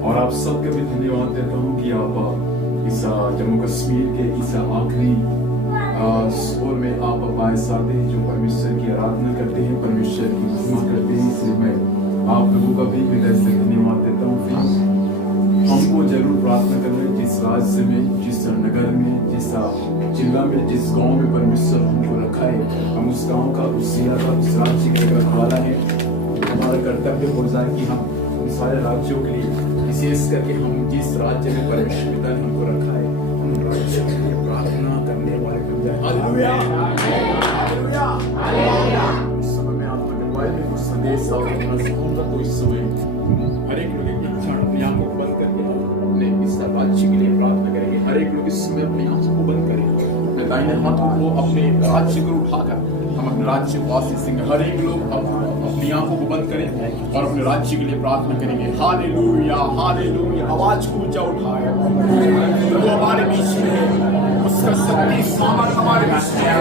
और आप सबके भी धन्यवाद देता हूँ कि आप इस जम्मू कश्मीर के इस आखिरी स्कोर में आप पास आते हैं, जो परमेश्वर की आराधना करते हैं, परमेश्वर की महिमा करते हैं। इसलिए मैं आप लोगों का भी हृदय से धन्यवाद देता हूँ। हमको जरूर प्रार्थना करना है, जिस राज्य में, जिस नगर में, जिस जिला में, जिस गांव में परमेश्वर हमको रखा है, हम उस गांव का, उस जिला का, उस राज्य का रखवाला है। हमारा कर्तव्य हो जाए कि हम उन सारे राज्यों के लिए, विशेष करके हम जिस राज्य में परमेश्वर पिता ने हमको रखा है, उन राज्यों के लिए प्रार्थना करने वाले बन जाए। Hallelujah, hallelujah, hallelujah. उस समय में आत्मा के द्वारा में कुछ संदेश आपको मैं कहूँगा, तो इस समय हर एक लोग एक क्षण अपनी आंखों को बंद करके अपने इस राज्य के लिए प्रार्थना करेंगे। हर एक लोग इस समय अपनी आंखों को बंद करेंगे, अपने दाहिने हाथों को अपने राज्य को उठाकर हम अपने राज्य को आशीष देंगे। हर एक लोग अपनी आंखों को बंद करें और अपने राज्य के लिए प्रार्थना करेंगे। Hallelujah, hallelujah. आवाज को ऊंचा उठाए, वो हमारे बीच में है, उसका शक्ति सामर्थ हमारे बीच में है।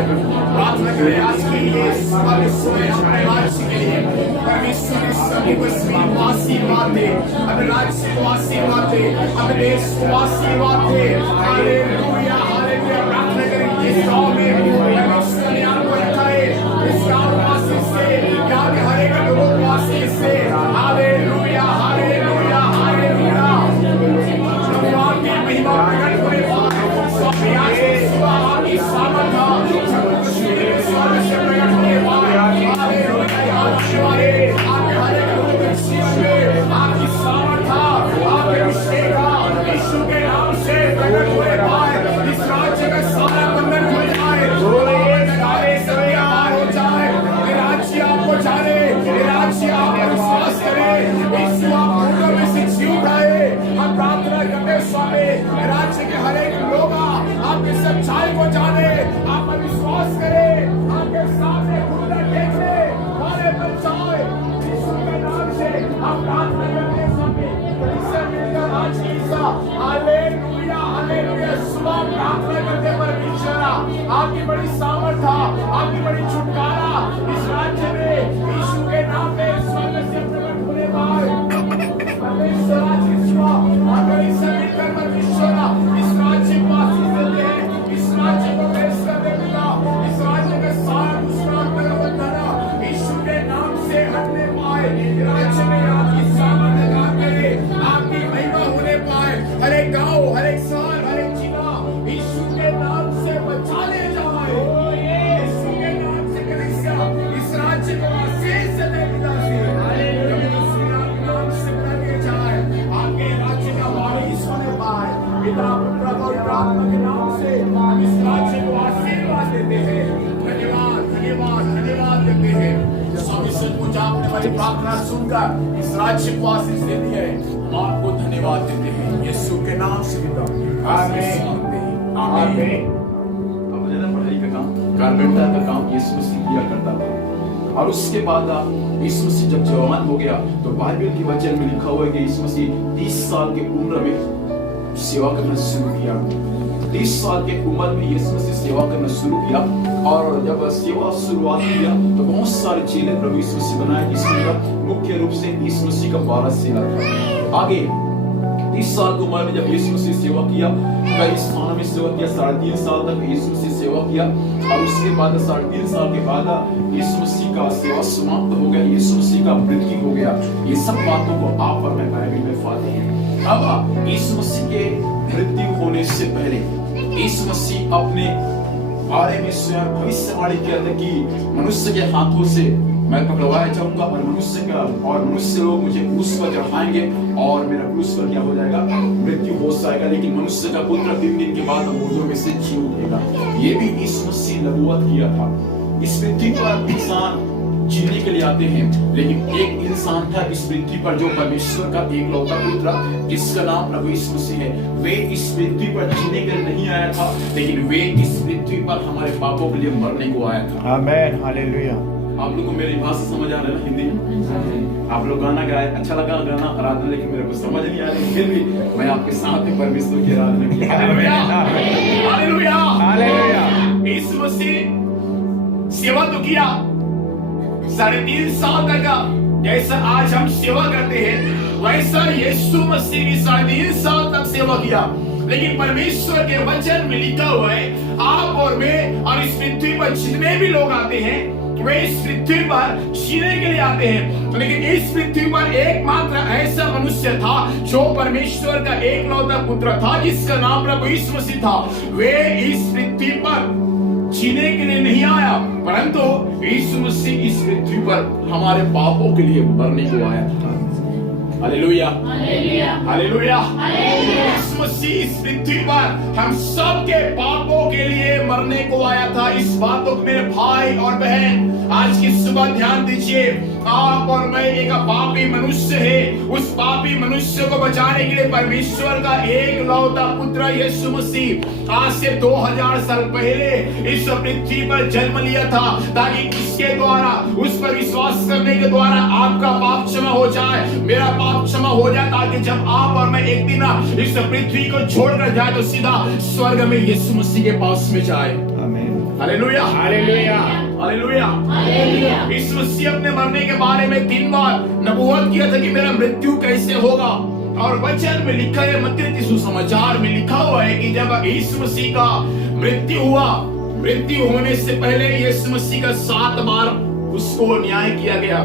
प्रार्थना करें आज के लिए, अपने राज्य के लिए। परमेश्वर सभी को आशीर्वाद दे, अपने राज्य को आशीर्वाद दे, अपने देश को आशीर्वाद दे। Hallelujah, hallelujah. प्रार्थना करें इस गांव में परमेश्वर ने आपको रखा है, इस गांव को आशीष से, यहाँ के हर एक लोगों को आशीष से। Hallelujah, hallelujah, hallelujah. भगवान की महिमा प्रकट होने पर स्वामी आज सुबह आपकी सामर्थ से प्रकट होने पर हालेलुया, आपके हर एक लोगों के जीवन में आपकी सामर्थ, आपके अभिषेक यीशु के नाम से प्रकट होने पाए। इस राज्य का सारा बंधन खुल जाए, सभी आहार हो जाए। ये राज्य आपको जाने, ये राज्य आपको विश्वास करे, यीशु आपको में से जी उठाए। हम प्रार्थना करते स्वामी, राज्य के हर एक लोग आपके सच्चाई को जाने, आप पर विश्वास करे, आपके सामने घुटने टेकने वाले बन जाए। यीशु के नाम से हम प्रार्थना करते स्वामी, इससे मिलकर आज की हालेलुया, हालेलुया। सुबह प्रार्थना करते परमेश्वर, आपकी बड़ी सामर्थ, आपकी बड़ी छुटकारा इस राज्य में यीशु के नाम में स्वर्ग से प्रकट होने पाए। परमेश्वर आज की सुबह और इससे मिलकर परमेश्वर इस राज्य को आशीष देते हैं, इस राज्य को पेश कर देते हैं। इस राज्य के सारा दुष्काल का बंधन यीशु के नाम से हटने पाए। राज्य में आपकी सामर्थ काम करे, आपकी महिमा होने पाए। हर एक गांव, हर एक शहर, हर एक जिला यीशु के नाम से बचाने जाए। यीशु के नाम से कलीसिया इस राज्य को आशीष से दे पिता से। नाम से बनाने जाए, आपके राज्य का वारिस होने पाए। पिता, पुत्र और आत्मा के नाम से हम इस राज्य को आशीर्वाद देते हैं। धन्यवाद, धन्यवाद, धन्यवाद देते हैं। स्वामी सचमुच आपने हमारी प्रार्थना सुनकर इस राज्य को आशीष दे दी है, हम आपको धन्यवाद देते हैं यीशु के नाम से। पिता, आमीन, आमीन। अब ज़्यादा पढ़ाई का काम, कारपेंटर का काम यीशु मसीह किया करता था, और उसके बाद यीशु मसीह जब जवान हो गया तो बाइबल के वचन में लिखा हुआ है कि यीशु मसीह 30 साल की उम्र में सेवा करना शुरू किया। 30 साल के उम्र में यीशु मसीह सेवा करना शुरू किया, और जब सेवा शुरुआत किया तो बहुत सारे चेले प्रभु यीशु मसीह बनाए, जिसमें मुख्य रूप से यीशु मसीह का 12 चेला था। आगे 30 साल की उम्र में जब यीशु मसीह सेवा किया, कई स्थानों में सेवा किया, 3.5 साल तक यीशु मसीह सेवा किया, और उसके बाद 3.5 साल के बाद यीशु मसीह का सेवा समाप्त हो गया, यीशु मसीह का मृत्यु हो गया। ये सब बातों को आप और मैं बाइबल में पाते हैं। अब यीशु मसीह के मृत्यु होने से पहले यीशु मसीह अपने बारे में स्वयं भविष्यवाणी किया था कि मनुष्य के हाथों से मैं पकड़वाया जाऊंगा, और मनुष्य लोग मुझे क्रूस पर चढ़ाएंगे, और मेरा क्रूस पर क्या हो जाएगा, मृत्यु हो जाएगा, लेकिन मनुष्य का पुत्र 3 दिन के बाद मुर्दों में से जी उठेगा। ये भी यीशु मसीह ने नबूवत किया था। इस पृथ्वी पर इंसान जीने के लिए आते हैं, लेकिन एक इंसान था इस पृथ्वी पर जो परमेश्वर का एकलौता पुत्र, जिसका नाम प्रभु यीशु मसीह है। वे इस पृथ्वी पर जीने के लिए नहीं आया था, लेकिन वे इस पृथ्वी पर हमारे पापों के लिए मरने को आया था। आमीन, हालेलुया। आप लोगों को मेरी भाषा समझ आ रहा है ना, हिंदी? आप लोग गाना गाए, अच्छा लगा गाना, आराधना, लेकिन मेरे को समझ नहीं आ रही, फिर भी मैं आपके साथ में परमेश्वर की आराधना की। Hallelujah, hallelujah, hallelujah. Yeshu Masih सेवा तो किया 3.5 साल तक, जैसा आज हम सेवा करते हैं, वैसा यीशु मसीह भी 3.5 साल तक सेवा किया। लेकिन परमेश्वर के वचन में लिखा हुआ है, आप और मैं और इस पृथ्वी पर जितने भी लोग आते हैं वे इस पृथ्वी पर जीने के लिए आते हैं। लेकिन इस पृथ्वी पर एकमात्र ऐसा मनुष्य था जो परमेश्वर का एकलौता पुत्र था, जिसका नाम प्रभु यीशु मसीह था। वे इस पृथ्वी पर जीने के लिए नहीं आया, परंतु यीशु मसीह इस पृथ्वी पर हमारे पापों के लिए मरने को आया था। Hallelujah, hallelujah. यीशु मसीह इस पृथ्वी पर हम सब के पापों के लिए मरने को आया था। इस बात को मेरे भाई और बहन आज की सुबह ध्यान दीजिए। आप और मैं एक पापी मनुष्य है, उस पापी मनुष्य को बचाने के लिए परमेश्वर का एकलौता पुत्र यीशु मसीह आज से 2000 साल पहले इस पृथ्वी पर जन्म लिया था, ताकि इसके द्वारा, उस पर विश्वास करने के द्वारा आपका पाप क्षमा हो जाए, मेरा पाप क्षमा हो जाए, ताकि जब आप और मैं एक दिन इस पृथ्वी को छोड़कर जाए तो सीधा स्वर्ग में यीशु मसीह के पास में जाए। Hallelujah, hallelujah, hallelujah. Yeshu Masih अपने मरने के बारे में 3 बार नबूवत किया था कि मेरा मृत्यु कैसे होगा। और वचन में लिखा है, मत्ती के सुसमाचार में लिखा हुआ है कि जब यीशु मसीह का मृत्यु हुआ, मृत्यु होने से पहले यीशु मसीह का 7 बार उसको न्याय किया गया।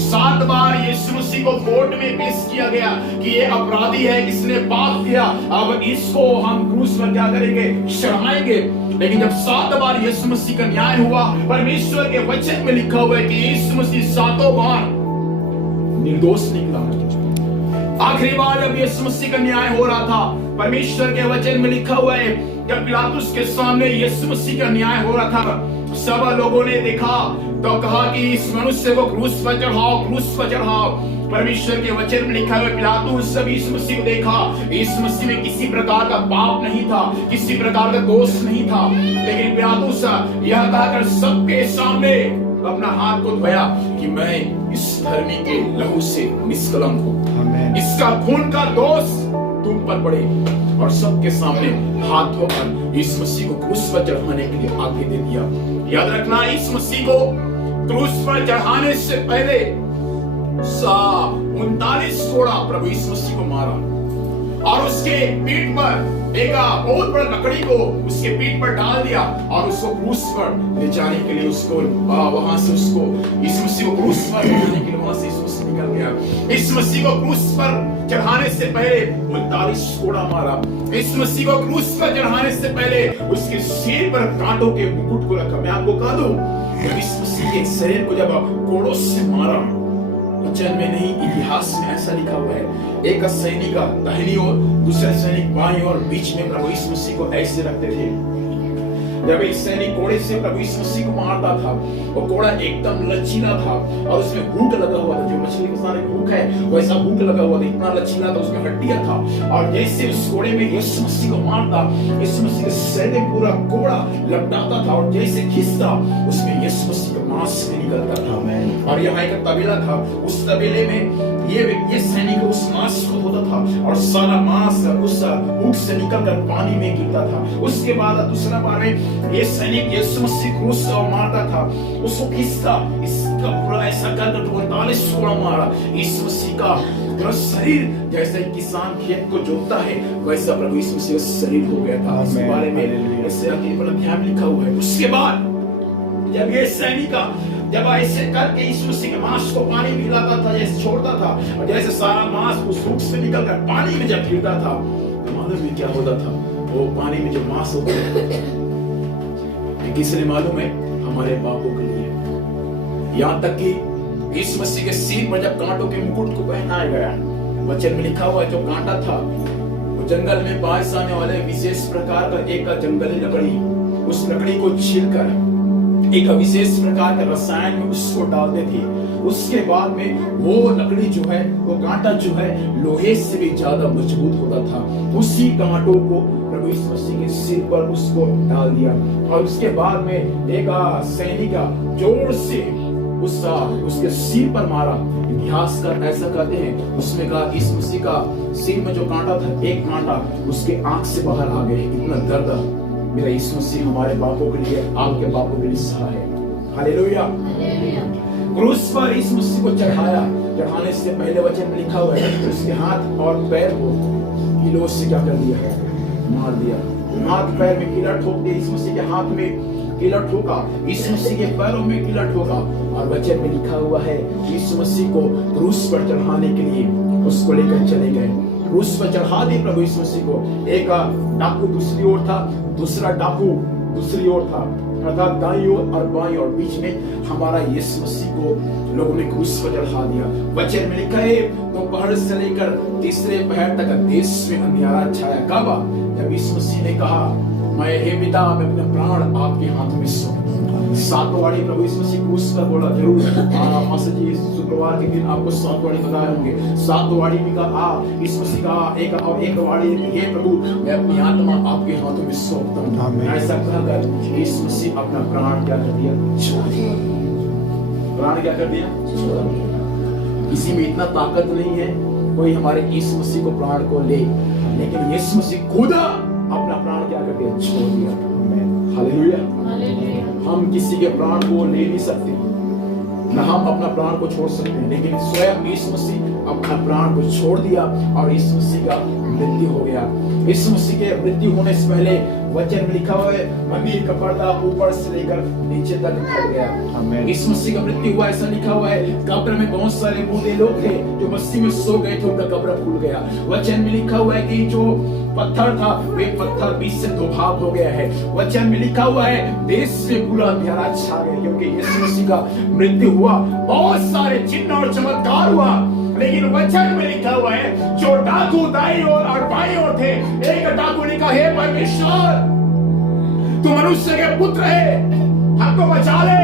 7 बार यीशु मसीह को कोर्ट में पेश किया गया कि ये अपराधी है, इसने पाप किया, अब इसको हम क्रूस पर क्या करेंगे, चढ़ाएंगे। लेकिन जब 7 बार यीशु मसीह का न्याय हुआ, परमेश्वर के वचन में लिखा हुआ है कि यीशु मसीह 7 बार निर्दोष निकला। आखिरी बार जब यीशु मसीह का न्याय हो रहा था, परमेश्वर के वचन में लिखा हुआ है जब पिलातुस के सामने यीशु मसीह का न्याय हो रहा था, सब लोगों ने देखा तो कहा कि इस मनुष्य को क्रूस पर चढ़ाओ, क्रूस पर चढ़ाओ। परमेश्वर के वचन में लिखा हुआ पिलातुस सब यीशु मसीह को देखा, यीशु मसीह में किसी प्रकार का पाप नहीं था, किसी प्रकार का दोष नहीं था। लेकिन पिलातुस यह कहकर सबके सामने अपना हाथ को धोया कि मैं इस धर्मी के लहू से निष्कलंक हूं, इसका खून का दोष तुम पर पड़े। और सबके सामने हाथ धोकर यीशु मसीह को क्रूस पर चढ़ाने के लिए आगे दे दिया। याद रखना, यीशु मसीह को क्रूस पर चढ़ाने से पहले 39 कोड़ा प्रभु यीशु मसीह को मारा और उसके पीठ पर एक बहुत बड़ा लकड़ी को उसके पीठ पर डाल दिया और उसको क्रूस पर ले जाने के लिए उसको वहां से उसको यीशु मसीह को क्रूस पर ले जाने के लिए वहां से यीशु मसीह निकल गया। यीशु मसीह को क्रूस पर चढ़ाने से पहले 39 कोड़ा मारा। यीशु मसीह को क्रूस पर चढ़ाने से पहले उसके सिर पर कांटों के मुकुट को रखा। मैं आपको कह दूं, यीशु मसीह के शरीर को जब कोड़ों से मारा, वचन में नहीं इतिहास में ऐसा लिखा हुआ है, एक सैनिक दाहिनी ओर, दूसरा सैनिक बाईं ओर, बीच में प्रभु यीशु मसीह को ऐसे रखते थे। जब एक सैनिक कोड़े से प्रभु यीशु मसीह को मारता था, वो कोड़ा एकदम लचीला था और उसमें हुक लगा हुआ था, जो मछली के सारे हुक है वैसा हुक लगा हुआ था, इतना लचीला था, उसमें हड्डियां था। और जैसे उस कोड़े में यीशु मसीह को मारता, यीशु मसीह के शरीर में पूरा कोड़ा लपटाता था और जैसे खींचता उसमें यीशु मसीह का मांस भी निकलता था। और यहाँ एक तबेला था, उस तबेले में ये सैनिक उस मांस को धोता था और सारा मांस उस हुक से निकलकर पानी में गिरता था। उसके बाद दूसरा बार में ये सैनिक यीशु मसीह क्रूस पर मारता था, उसको खींचता, इसका पूरा ऐसा कर 45 कोड़ा मारा। यीशु मसीह का पूरा शरीर जैसे किसान खेत को जोतता है वैसा प्रभु यीशु मसीह का शरीर हो गया था। इस बारे में ऐसे अध्याय में लिखा हुआ है। उसके बाद जब ये सैनिक जब ऐसे करके यीशु मसीह के मांस को पानी में मिलाता था, जैसे छोड़ता था और जैसे सारा मांस उस हुक से निकलकर पानी में जब गिरता था, तो मालूम है क्या होता था? वो पानी में जो मांस होता था किसने मालूम है? हमारे पापों के लिए। यहाँ तक कि यीशु मसीह के सिर पर जब कांटों के मुकुट को पहनाया गया, वचन में लिखा हुआ है जो कांटा था वो जंगल में पाए जाने वाले विशेष प्रकार का एक जंगली लकड़ी, उस लकड़ी को छीलकर एक विशेष प्रकार के रसायन में उसको डालते थे। उसके बाद में वो लकड़ी जो है, वो कांटा जो है लोहे से भी ज्यादा मजबूत होता था। उसी कांटों को प्रभु यीशु मसीह के सिर पर उसको डाल दिया और उसके बाद में एक सैनिक जोर से उसके सिर पर मारा। इतिहास का ऐसा कहते हैं, उसमें कहा यीशु मसीह का सिर में जो कांटा था, एक कांटा उसके आंख से बाहर आ गए। इतना दर्द मेरा यीशु मसीह हमारे पापों के लिए, आपके पापों के लिए सहा है। हालेलुया। क्रूस पर यीशु मसीह को चढ़ाया चढ़ाने से पहले वचन में लिखा हुआ है उसके हाथ और पैर को कीलों से क्या कर दिया है, मार दिया। हाथ पैर में कीला ठोक दिया, यीशु मसीह के हाथ में कीला ठोका, यीशु मसीह के पैरों में कीला ठोका। और वचन में लिखा हुआ है यीशु मसीह को क्रूस पर चढ़ाने के लिए उसको लेकर चले गए, क्रूस पर चढ़ा दिए प्रभु यीशु मसीह को। एक डाकू दूसरी ओर था, दूसरा डाकू दूसरी ओर था, अर्थात दाईं ओर और बाईं ओर, बीच में हमारा यीशु मसीह को लोगों ने क्रूस पर चढ़ा दिया। वचन में लिखा है दोपहर से लेकर तीसरे पहर तक देश में अंधियारा छाया। कब? जब यीशु मसीह ने कहा मैं हे पिता मैं अपने प्राण आपके हाथ में सौंपता। सातवाड़ी प्रभु यीशु मसीह क्रूस पर बोला, जरूर मास्टर जी शुक्रवार के दिन आपको सातवाड़ी बताए होंगे। सातवाड़ी में कहा यीशु मसीह का एक वाड़ी, हे प्रभु मैं अपनी आत्मा आपके हाथों में सौंपता हूं। ऐसा कहकर यीशु मसीह अपना प्राण क्या कर दिया, छोड़ दिया। प्राण क्या कर दिया, छोड़ दिया। किसी में इतना ताकत नहीं है कोई हमारे यीशु मसीह को प्राण को ले, लेकिन यीशु मसीह खुद अपना प्राण क्या कर दिया, छोड़ दिया। हालेलुया। हम किसी के प्राण को ले नहीं सकते, न हम अपना प्राण को छोड़ सकते हैं, लेकिन स्वयं यीशु मसीह अपना प्राण को छोड़ दिया और यीशु मसीह का मृत्यु हो गया। यीशु मसीह के मृत्यु होने से पहले वचन में लिखा हुआ है मंदिर का पर्दा ऊपर से लेकर नीचे तक फट गया। यीशु मसीह का मृत्यु हुआ ऐसा लिखा हुआ है। कब्र में बहुत सारे बूढ़े लोग थे जो मसीह में सो गए थे, उनका कब्र फूल गया। वचन में लिखा हुआ है कि जो पत्थर था वे पत्थर बीच से दो भाग हो गया है। वचन में लिखा हुआ है देश से पूरा अंधेरा छा गया, क्योंकि यीशु मसीह का मृत्यु हुआ। बहुत सारे चिन्ह और चमत्कार हुआ, लेकिन वचन में लिखा हुआ है जो डाकू दाईं ओर और बाईं ओर थे, एक डाकू ने कहा हे परमेश्वर तू मनुष्य के पुत्र है, हमको बचा ले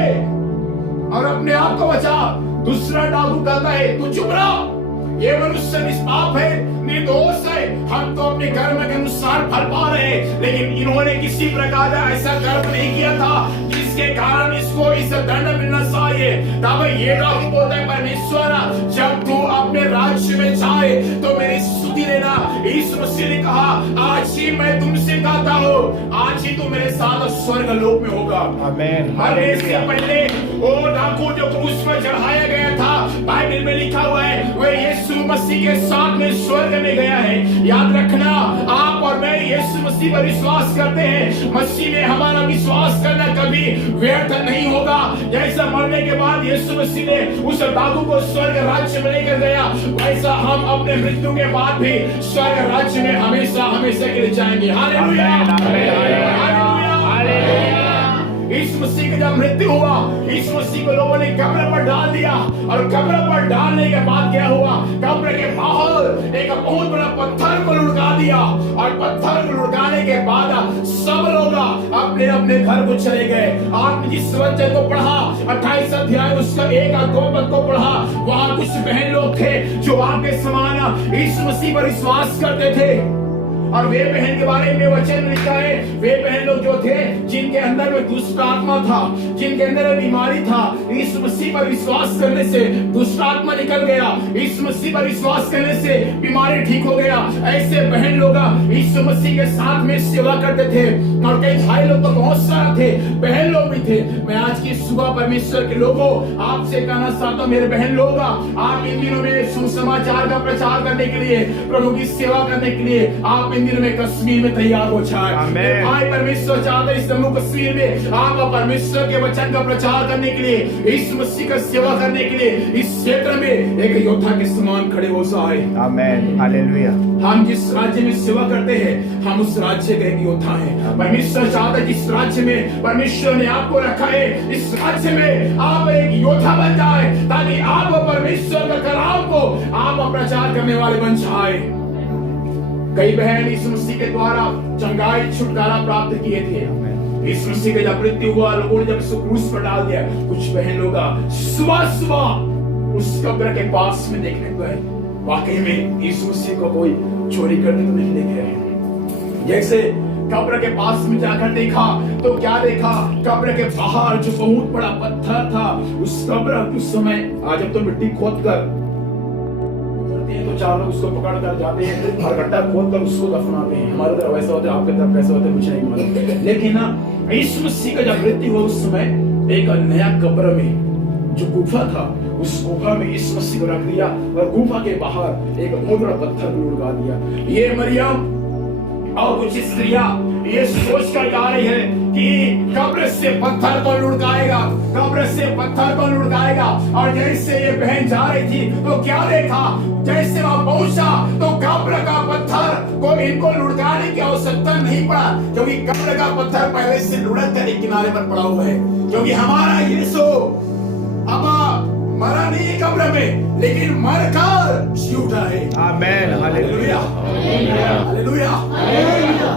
और अपने आप को बचा। दूसरा डाकू कहता है तू चुप रहो, ये मनुष्य निष्पाप है, निर्दोष है, हम तो अपने कर्म के अनुसार फल पा रहे हैं, लेकिन इन्होंने किसी प्रकार का ऐसा कर्म नहीं किया था जिसके कारण इसको इस दंड मिलना चाहिए। तब ये डाकू बोलता है परमेश्वर जब तू अपने राज्य में जाए तो मेरी स्तुति लेना। यीशु मसीह ने कहा आज ही मैं तुमसे कहता हूँ, आज ही तू मेरे साथ स्वर्ग लोक में होगा। आमीन। इससे पहले वो डाकू जो क्रूस पर चढ़ाया गया था, बाइबल में लिखा हुआ है वह यीशु मसीह के साथ में स्वर्ग में गया है। याद रखना आप और मैं यीशु मसीह पर विश्वास करते हैं, मसीह में हमारा विश्वास करना कभी व्यर्थ नहीं होगा। जैसा मरने के बाद यीशु मसीह ने उस डाकू को स्वर्ग राज्य में लेकर गया, वैसा हम अपने मृत्यु के बाद भी स्वर्ग राज्य में हमेशा हमेशा के लिए जाएंगे। Hallelujah, hallelujah, hallelujah. Yeshu Masih का जब मृत्यु हुआ, यीशु मसीह को लोगों ने कब्र पर डाल दिया, और कब्र पर डालने के बाद क्या हुआ, कब्र के बाहर एक बहुत बड़ा पत्थर को लुढ़का दिया, और पत्थर को लुढ़काने के बाद सब लोग अपने अपने घर को चले गए। आपने जिस वचन को पढ़ा 28 अध्याय उसका 1 और 2 पद को पढ़ा, वहां कुछ बहन लोग थे जो आपके समान यीशु मसीह पर विश्वास करते थे, और वे बहन के बारे में वचन लिखा है वे बहन लोग जो थे जिनके अंदर में दुष्ट आत्मा था, जिनके अंदर में बीमारी था, यीशु मसीह पर विश्वास करने से दुष्ट आत्मा निकल गया, यीशु मसीह पर विश्वास करने से बीमारी ठीक हो गया। ऐसे बहन लोग यीशु मसीह के साथ में सेवा करते थे, और कई भाई लोग तो बहुत सारे थे, बहन लोग भी थे। मैं आज की सुबह परमेश्वर के लोगों आपसे कहना चाहता हूँ मेरे बहन लोग, आप इन दिनों में सुसमाचार का प्रचार करने के लिए, प्रभु की सेवा करने के लिए आप इन दिनों में कश्मीर में तैयार हो जाए। भाई परमेश्वर चाहते इस जम्मू कश्मीर में आप परमेश्वर के वचन का प्रचार करने के लिए, यीशु मसीह का सेवा करने के लिए इस क्षेत्र में एक योद्धा के समान खड़े हो जाए। आमीन, हालेलुया। हम जिस राज्य में सेवा करते हैं हम उस राज्य के एक योद्धा हैं। परमेश्वर चाहता है जिस राज्य में परमेश्वर ने आपको रखा है, इस राज्य में आप एक योद्धा बन जाए, ताकि आप परमेश्वर का कलाम को आप प्रचार करने वाले बन जाए। कई बहन यीशु मसीह के द्वारा चंगाई छुटकारा प्राप्त किए थे। यीशु मसीह का जब मृत्यु हुआ, लोगों ने जब उसको क्रूस पर डाल दिया, कुछ बहन लोग सुबह सुबह उस कब्र के पास में देखने गए, वाकई में यीशु मसीह को कोई चोरी करने तो नहीं लेके आए। जैसे कब्र के पास में जाकर देखा तो क्या देखा, कब्र के बाहर जो बहुत बड़ा पत्थर था, उस कब्र उस समय आज जब तो मिट्टी खोद कर तो चार लोग उसको पकड़ कर जाते हैं और गड्ढा खोद कर उसको दफनाते हैं। हमारे तरफ वैसा होता है, आपके तरफ कैसा होता है मुझे नहीं मालूम, लेकिन यीशु मसीह का जब मृत्यु हुआ उस समय एक नया कब्र में जो गुफा था उस गुफा में यीशु मसीह को रख दिया और गुफा के बाहर एक मोटा पत्थर को लुढ़का दिया। ये मरियम और कुछ स्त्रियां ये सोच कर गा रही है कि कब्र से पत्थर को लुढ़काएगा, कब्र से पत्थर को लुढ़काएगा। और जैसे ये बहन जा रही थी तो क्या देखा, जैसे वहां पहुंचा तो कब्र का पत्थर को इनको लुढ़काने की आवश्यकता नहीं पड़ा, क्योंकि कब्र का पत्थर पहले से लुढ़क कर एक किनारे पर पड़ा हुआ है। क्योंकि हमारा यीशु अब मरा नहीं है कब्र में, लेकिन मरकर जी उठा है। आमेन, हालेलुया, हालेलुया।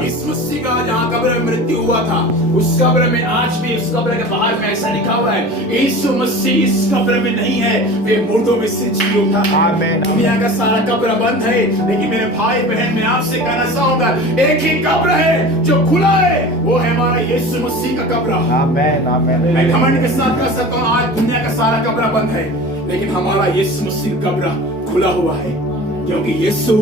इस मसीह का जहाँ कब्र में मृत्यु हुआ था, उस कब्र में आज भी उस कब्र के बाहर में ऐसा लिखा हुआ है, यीशु मसीह इस कब्र में नहीं है, वे मुर्दों में से जी उठा है। आमेन। दुनिया का सारा कब्र बंद है, लेकिन मेरे भाई बहन मैं आपसे कहना चाहूंगा, एक ही कब्र है जो खुला है, वो है हमारा यीशु मसीह का कब्र। आमेन, आमेन। मैं घमंड के साथ कह सकता हूँ, आज दुनिया का सारा कब्र बंद है, लेकिन हमारा यीशु मसीह कब्र खुला हुआ है, क्योंकि यीशु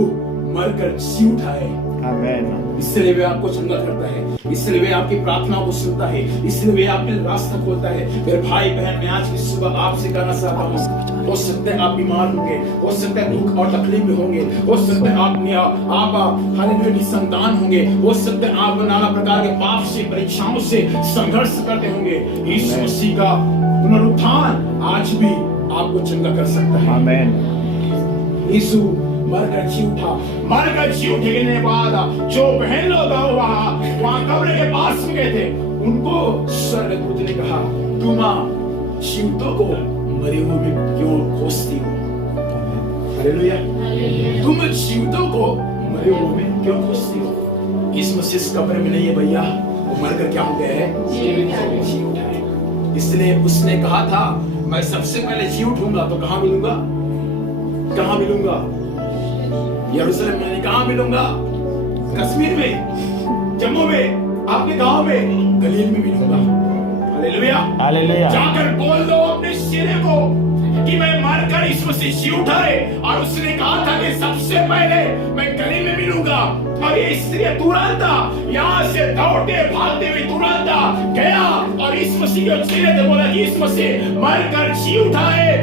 मरकर जी उठा है। आमेन। इसलिए वे आपको चंगा करता है, इसलिए वे आपकी प्रार्थना को सुनता है, इसलिए वे आपके रास्ता खोलता है। मेरे भाई बहन मैं आज की सुबह आपसे कहना चाहता हूँ, हो सकता है आप बीमार होंगे, हो सकता है दुख और तकलीफ में होंगे, हो सकता है आप हालेलुया निसंतान होंगे, हो सकता है आप नाना प्रकार के पाप से परीक्षाओं से संघर्ष करते होंगे। यीशु मसीह का पुनरुत्थान आज भी आपको चंगा कर सकता है। आमेन। यीशु मरकर जी उठा, मरकर जी उठने के बाद जो बहन लोग वहां कब्र के पास में गए थे, उनको स्वर्गदूत ने कहा, तुम जीवितों को मरे हुए में क्यों खोजती हो? हालेलुया। तुम जीवितों को मरे हुए में क्यों खोजती हो? इस मसीह इस कब्र में नहीं है भैया, वो मरकर क्या हो गया है? जी उठा है। इसलिए उसने कहा था, मैं सबसे पहले जी उठूंगा तो कहां मिलूंगा? कहां मिलूंगा? यरूशलेम में। कहां मिलूंगा? कश्मीर में, जम्मू में, आपके गांव में, गलील में मिलूंगा। Hallelujah, hallelujah. जाकर बोल दो अपने चेहरे को कि मैं मरकर इस मसीह जी उठा है, और उसने कहा था कि सबसे पहले मैं गलील में मिलूंगा। और ये स्त्री तुरंत यहाँ से दौड़ते भागते हुए तुरंत गया और इस मसीह के चेहरे से बोला कि इस मसीह मरकर जी उठा है।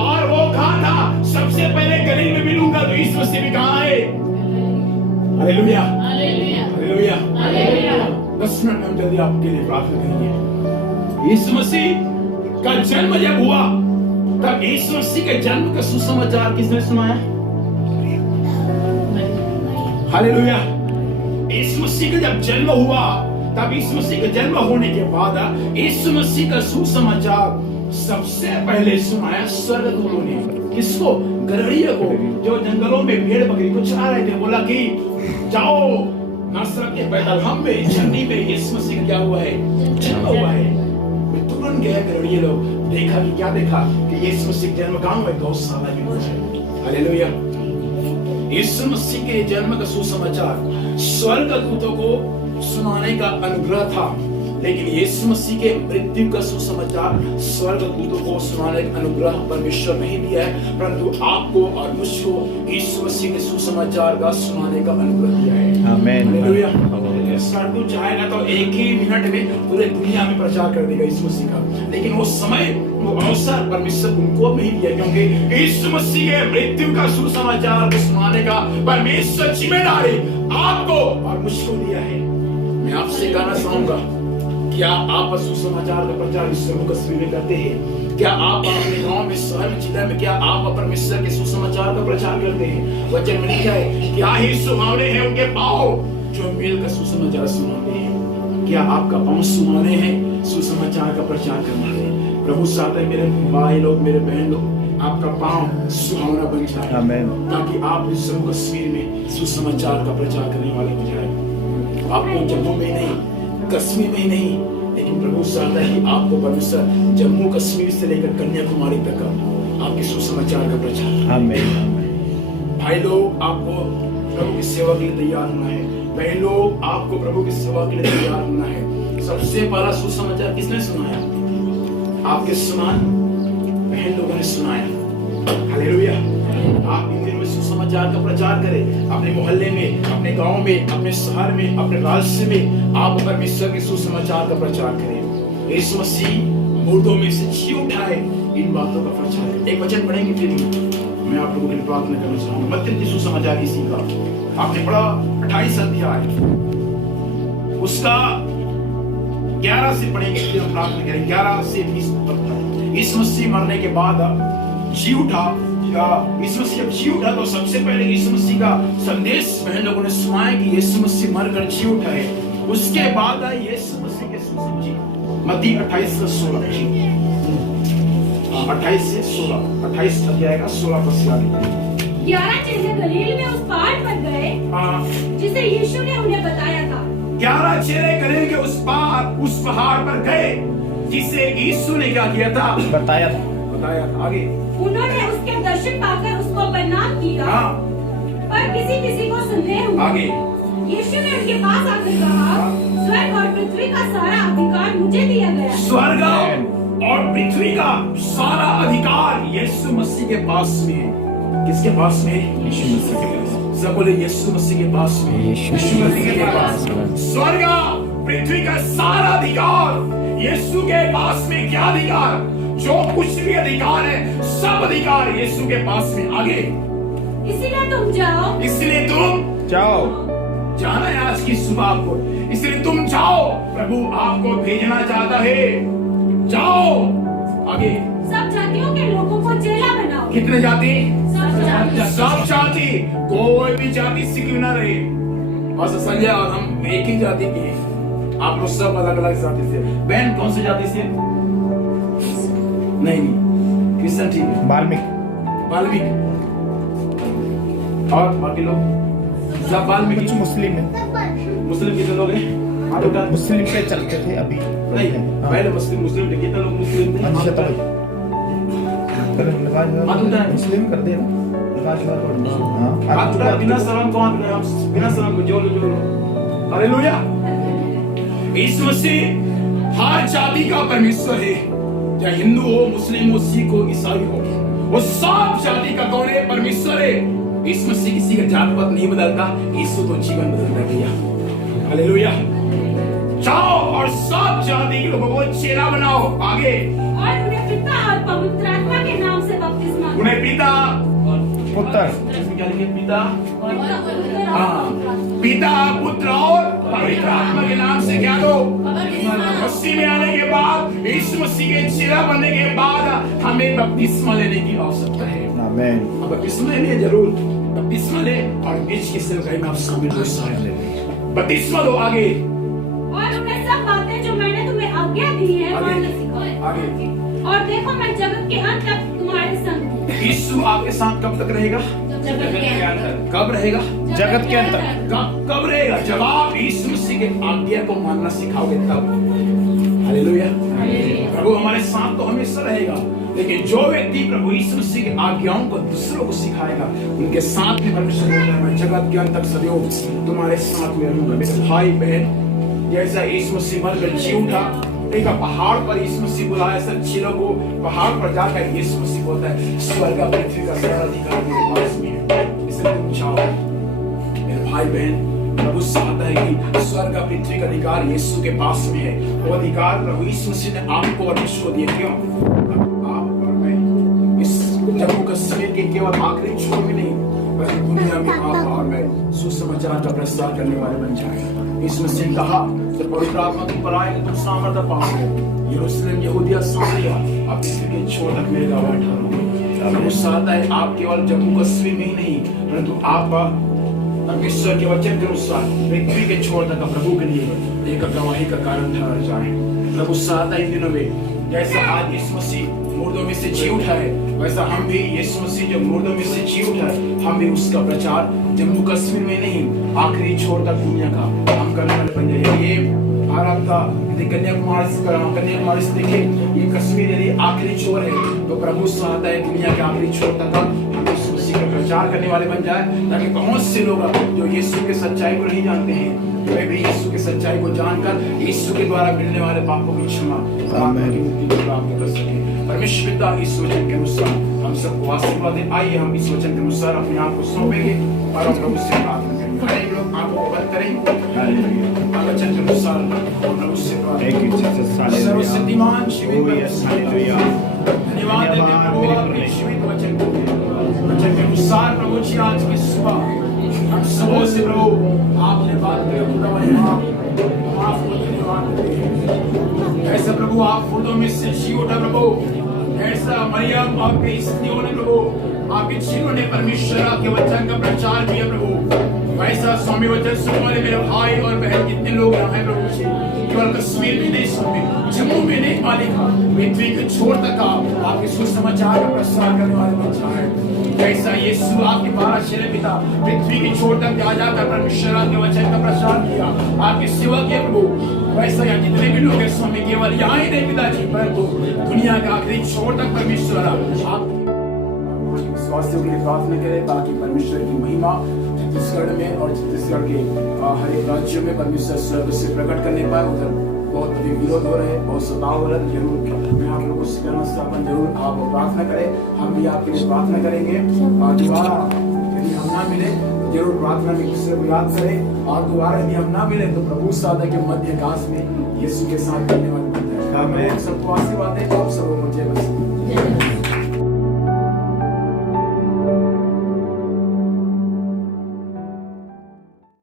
और वो कहा था सबसे पहले गलील में मिलूंगा, तो इस मसीह भी कहा है। Hallelujah, hallelujah, hallelujah. 10 मिनट हम जल्दी आपके लिए प्रार्थना करेंगे। इस मसीह का जन्म जब हुआ, तब इस मसीह के जन्म का सुसमाचार किसने सुनाया? हालेलुया। इस मसीह का जब जन्म हुआ, तब इस मसीह के जन्म होने के बाद इस मसीह का सुसमाचार सबसे पहले सुनाया स्वर्गदूतों ने। किसको? गदरिया को, जो जंगलों में भेड़ बकरी को चरा रहे थे। बोला कि जाओ नासरत के बैतलहम में, झरनी में यीशु मसीह क्या हुआ है? जन्म हुआ है। वे तुरंत गए गदरिया लोग, देखा कि क्या देखा कि यीशु मसीह जन्म गांव में गौशाला में हुआ है। हालेलुया। यीशु मसीह के जन्म का सुसमाचार स्वर्गदूतों को सुनाने का अनुग्रह था, लेकिन यीशु मसीह के मृत्यु का सुसमाचार स्वर्गदूतों को सुनाने का अनुग्रह परमेश्वर नहीं दिया है, परंतु आपको और मुझको यीशु मसीह के सुसमाचार का सुनाने का अनुग्रह दिया है। आमेन। हालेलुया। स्वर्गदूत चाहेगा तो एक ही मिनट में पूरे दुनिया में प्रचार कर देगा यीशु मसीह का, लेकिन वो समय, वो अवसर परमेश्वर उनको नहीं दिया, क्योंकि यीशु मसीह के मृत्यु का सुसमाचार को सुनाने का परमेश्वर जिम्मेदारी आपको और मुझको दिया है। मैं आपसे कहना चाहूंगा, क्या आप सुसमाचार का प्रचार इस जम्मू कश्मीर में करते हैं? क्या आप अपने गांव में, शहर में, जिला में, क्या आप परमेश्वर के सुसमाचार का प्रचार करते हैं? वचन में लिखा है, क्या ही सुहावने हैं उनके पांव जो मेल का सुसमाचार सुनाते हैं। क्या आपका पांव सुहावने हैं सुसमाचार का प्रचार करने में? प्रभु चाहता है मेरे भाई लोग, मेरे बहन लोग, आपका पांव सुहावना बन जाए, आमेन। ताकि आप इस जम्मू कश्मीर में सुसमाचार का प्रचार करने वाले हो जाए। आपको जम्मू में नहीं, कश्मीर में ही नहीं, लेकिन प्रभु चाहता है आपको परमेश्वर जम्मू कश्मीर से लेकर कन्याकुमारी तक आपके सुसमाचार का प्रचार। आमेन। भाई लोग, आपको प्रभु की सेवा के लिए तैयार होना है। बहन लोग, आपको प्रभु की सेवा के लिए तैयार होना है। सबसे पहला सुसमाचार किसने सुनाया? आपके समान बहन लोगों ने सुनाया। हालेलुया। आप इन दिनों में सुसमाचार का प्रचार करें, अपने मोहल्ले में, अपने गांव में, अपने शहर में, अपने राज्य में आप परमेश्वर के सुसमाचार का प्रचार करें। यीशु मसीह मुर्दों में से जी उठा है, इन बातों का प्रचार करें। एक वचन पढ़ेंगे फिर मैं आप लोगों के लिए प्रार्थना करना चाहूंगा। मत्ती सुसमाचार इसी का आपने पढ़ा 28 अध्याय उसका 11 से पढ़ेंगे, फिर हम प्रार्थना करेंगे 11 से 20 तक। इस मसीह मरने के बाद जी उठा, यीशु मसीह जब जी उठा तो सबसे पहले यीशु मसीह का संदेश बहन लोगों ने सुनाया कि यीशु मसीह मरकर जी उठा है। उसके बाद आई यीशु मसीह के सुसमाचार मत्ती 28 से 16 28 से 16 28 अध्याय का 16 पद से आगे 11 चेले गलील में उस पहाड़ पर गए जिसे यीशु ने उन्हें बताया था। 11 चेले गलील के उस पहाड़ पर गए जिसे यीशु ने क्या किया था? बताया था। आगे उन्होंने उसके दर्शन पाकर उसको प्रणाम किया, पर किसी को संदेह हुआ। आगे यीशु ने उनके पास आकर कहा, स्वर्ग और पृथ्वी का सारा अधिकार मुझे दिया गया। स्वर्ग और पृथ्वी का सारा अधिकार यीशु मसीह के पास में है। किसके पास में? यीशु मसीह के पास। सब बोले यीशु मसीह के पास में। यीशु मसीह के पास। स्वर्ग पृथ्वी का सारा अधिकार यीशु के पास में। क्या अधिकार? जो कुछ भी अधिकार है, सब अधिकार यीशु के पास में। आगे इसलिए तुम जाओ। इसलिए तुम जाओ। जाना है आज की सुबह आपको। इसलिए तुम जाओ, प्रभु आपको भेजना चाहता है। जाओ। आगे सब जातियों के लोगों को चेला बनाओ। कितने जाति? सब जाति। कोई भी जाति सिक्की ना रहे। और संजय और हम एक ही जाति के हैं। आप लोग सब अलग अलग जाति से। बहन कौन सी जाति से? नहीं क्रिश्चियन, ठीक है। वाल्मीकि और बाकी लोग सब वाल्मीकि। कुछ मुस्लिम है। मुस्लिम कितने लोग हैं? मुस्लिम पे चलते थे अभी नहीं। पहले मुस्लिम थे। कितने लोग मुस्लिम थे? मुस्लिम कर देना। बिना सलाम को बिना सलाम को जोड़ लो। हालेलुया। यीशु मसीह हर जाति का परमेश्वर है, चाहे हिंदू हो, मुस्लिम हो, सिख हो, ईसाई हो, वो सब जाति का कौन है? परमेश्वर है। यीशु मसीह किसी का जात पात नहीं बदलता। यीशु तो जीवन बदलता गया। हालेलुया। जाओ और सब जाति के लोगों को चेला बनाओ। आगे और उन्हें पिता और पवित्र आत्मा के नाम से बपतिस्मा दो। उन्हें पिता पुत्र पिता पुत्र और पवित्र आत्मा के नाम से क्या दो? मसीह में आने के बाद, यीशु मसीह के चेला बनने के बाद हमें बपतिस्मा लेने की आवश्यकता है। आमीन। अब बपतिस्मा लेने जरूर बपतिस्मा ले और बीच की सेवकाई में आप शामिल हो। बपतिस्मा लो। आगे और उन्हें सब बातें जो मैंने तुम्हें आज्ञा दी है मानना सिखाओ। आगे और देखो मैं जगत के अंत तक तुम्हारे संग हूं। यीशु आपके साथ कब तक रहेगा? जगत के अंत। कब रहेगा? जगत के अंत। कब रहेगा? जब आप यीशु मसीह के आज्ञा को मानना सिखाओगे तब। हालेलुया। प्रभु हमारे साथ तो हमेशा रहेगा, लेकिन जो व्यक्ति प्रभु यीशु मसीह की आज्ञाओं को दूसरों को सिखाएगा, उनके साथ में परमेश्वर बोलता है, मैं जगत के अंत तक सदैव तुम्हारे साथ में रहूंगा। मेरे भाई बहन, जैसा यीशु मसीह मरकर जी उठा, एक पहाड़ पर यीशु मसीह बुलाया सब चेलों को। पहाड़ पर जाकर यीशु मसीह बोलता है, स्वर्ग पृथ्वी का सारा अधिकार मेरे पास में है। इसलिए तुम जाओ। मेरे भाई बहन, प्रभु चाहता है कि स्वर्ग पृथ्वी का अधिकार यीशु के पास में है। वो अधिकार प्रभु यीशु मसीह ने आपको और विश्व को दिया। क्यों? आप और मैं इस जम्मू कश्मीर के केवल आखिरी छोर में नहीं, बल्कि दुनिया में आप और मैं सुसमाचार का प्रसार करने वाले बन जाएंगे। यीशु मसीह ने कहा, जब पवित्र आत्मा तुम पर आएगा तुम सामर्थ्य पाओगे। यरूशलेम, यहूदिया, सामरिया, आप पृथ्वी के छोर तक मेरे गवाह ठहरोगे। प्रभु चाहता है आप केवल जम्मू कश्मीर में ही नहीं, परंतु आप परमेश्वर के वचन के अनुसार पृथ्वी के छोर तक प्रभु के लिए एक गवाही का कारण ठहर जाए। प्रभु चाहता है इन दिनों में जैसा आज यीशु मसीह मुर्दों में से जी उठा है, वैसा हम भी यीशु मसीह जो मुर्दों में से जी उठा है, हम भी उसका प्रचार जम्मू कश्मीर में नहीं, आखिरी छोर तक दुनिया का हम करने वाले बन जाए। ये भारत का यदि कन्याकुमारी से देखे, ये कश्मीर यदि आखिरी छोर है, तो प्रभु चाहता है दुनिया के आखिरी छोर तक हम यीशु मसीह का प्रचार करने वाले बन जाए, ताकि बहुत से लोग जो यीशु के सच्चाई को नहीं जानते हैं, वे भी यीशु की सच्चाई को जानकर यीशु के द्वारा मिलने वाले पापों की क्षमा प्राप्त कर सके। परमेश्वर पिता इस वचन के अनुसार हम सबको आशीर्वाद दे। आइए हम इस वचन के अनुसार अपने आप को सौंपेंगे और हम प्रभु से प्रार्थना करेंगे। हर लोग आंखों को बंद करेंगे, वचन के अनुसार प्रभु से प्रार्थना। सर्वशक्तिमान शिव, धन्यवाद धन्यवाद देते हैं प्रभु आपके जीवित वचन के अनुसार प्रभु जी आज की सुबह हम सबों से प्रभु आपने बात की माफ को धन्यवाद देते हैं। ऐसा प्रभु आप फूलों में से जी उठा प्रभु, ऐसा मरियम आपके स्त्रियों ने प्रभु आपके जीवन ने परमेश्वर के वचन का प्रचार किया प्रभु। वैसा स्वामी वचन सुनने वाले मेरे भाई और बहन कितने लोग यहाँ हैं प्रभु जी, केवल कश्मीर विदेशों में, जम्मू में नहीं मालिक, पृथ्वी के छोर तक आपके सुसमाचार का प्रसार करने वाले बच्चा है। जैसा यीशु आपके 12 चेले पिता पृथ्वी के छोर तक जा जाकर परमेश्वर के वचन का प्रसार किया, आपकी सेवा किया प्रभु। वैसा यहाँ जितने भी लोग हैं स्वामी, केवल यहाँ ही नहीं पिताजी, परंतु दुनिया के आखिरी छोर तक परमेश्वर आप स्वास्थ्य के लिए प्रार्थना करें ताकि परमेश्वर की महिमा छत्तीसगढ़ में और छत्तीसगढ़ के हर एक राज्यों में परमेश्वर स्वर्ग से प्रकट करने पाए। उधर बहुत अभी विरोध हो रहे हैं, बहुत सताव हो रहा है। जरूर मैं आप लोगों से कहना चाहता हूं, जरूर आप प्रार्थना करें, हम भी आपके लिए प्रार्थना करेंगे। और दोबारा यदि हम ना मिले जरूर प्रार्थना में किसी को याद करें, और दोबारा यदि हम ना मिले तो प्रभु सादा के मध्य आकाश में यीशु के साथ धन्यवाद करते हैं। सबको आशीर्वाद दें, आप सबको मुझे बस